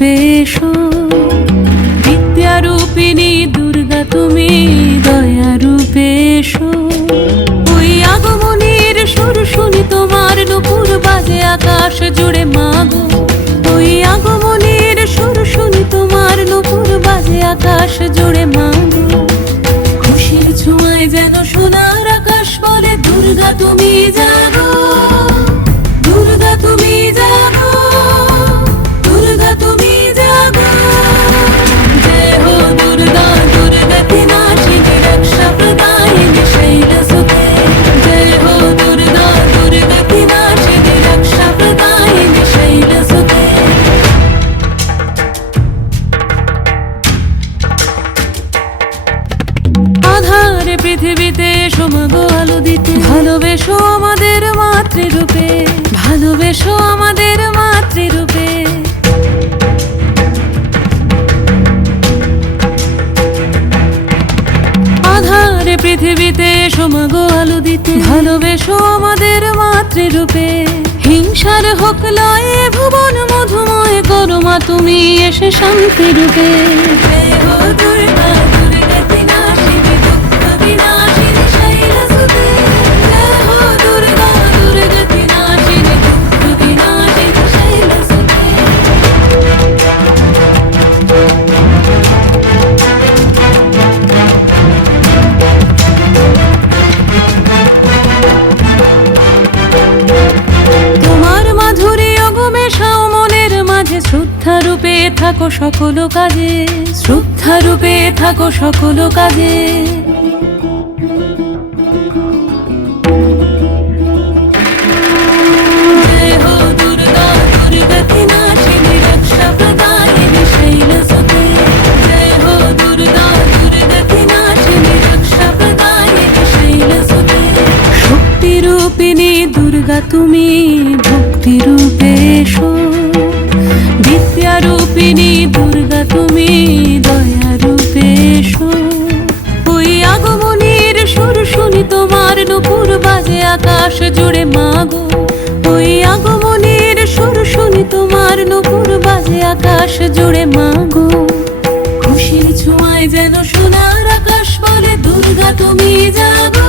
রূপে এসো, বিদ্যারূপিণী দুর্গা তুমি দয়া রূপে এসো। ওই আগমনের সুর শুনি তোমার নূপুর বাজে আকাশ জুড়ে মাগো। ওই আগমনের সুর শুনি তোমার নূপুর বাজে আকাশ জুড়ে মাগো। খুশির ছোঁয়ায় যেন সোনার আকাশ বলে দুর্গা তুমি জাগো, দুর্গা তুমি জাগো, দুর্গা তুমি জাগো। জয় হো দুর্গা দুর্গতি নাশিনী রক্ষা প্রদায়িনী শৈলসুতে। জয় হো দুর্গা দুর্গতি নাশিনী রক্ষা প্রদায়িনী শৈলসুতে। আধারে পৃথিবীতে এসো মাগো আলো দিতে, ভালোবেসো আমাদের মাতৃরূপে, ভালোবেসো আমাদের মাতৃরূপে। আধারে পৃথিবীতে এসো মাগো আলো দিতে, ভালোবেসো আমাদের মাতৃরূপে। হিংসার হোক লয়ে ভুবন মধুময় করো মা তুমি এসে শান্তি রূপে। জয় হো দুর্গা দুর্গতি নাশিনী দুঃখ বিনাশিনী শৈলসুতে। জয় হো দুর্গা দুর্গতি নাশিনী দুঃখ বিনাশিনী শৈলসুতে। তোমার মাধুরী অগমেশাও মনের মাঝে, শ্রদ্ধা রূপে থাকো সকল কাজে, শ্রদ্ধা রূপে থাকো সকল কাজে। জয় হো দুর্গা দুর্গতি নাশিনী রক্ষা প্রদায়িনী শৈলসুতে। জয় হো দুর্গা দুর্গতি নাশিনী রক্ষা প্রদায়িনী শৈলসুতে। শক্তি রূপিণী দুর্গা তুমি ভক্তি রূপে এসো, বিদ্যারূপিণী দুর্গা তুমি দয়া রূপে এসো। ওই আগমনের সুর শুনি তোমার নূপুর বাজে আকাশ জুড়ে মাগো। ওই আগমনের সুর শুনি তোমার নূপুর বাজে আকাশ জুড়ে মাগো। খুশির ছোঁয়ায় যেন সোনার আকাশ বলে দুর্গা তুমি জাগো।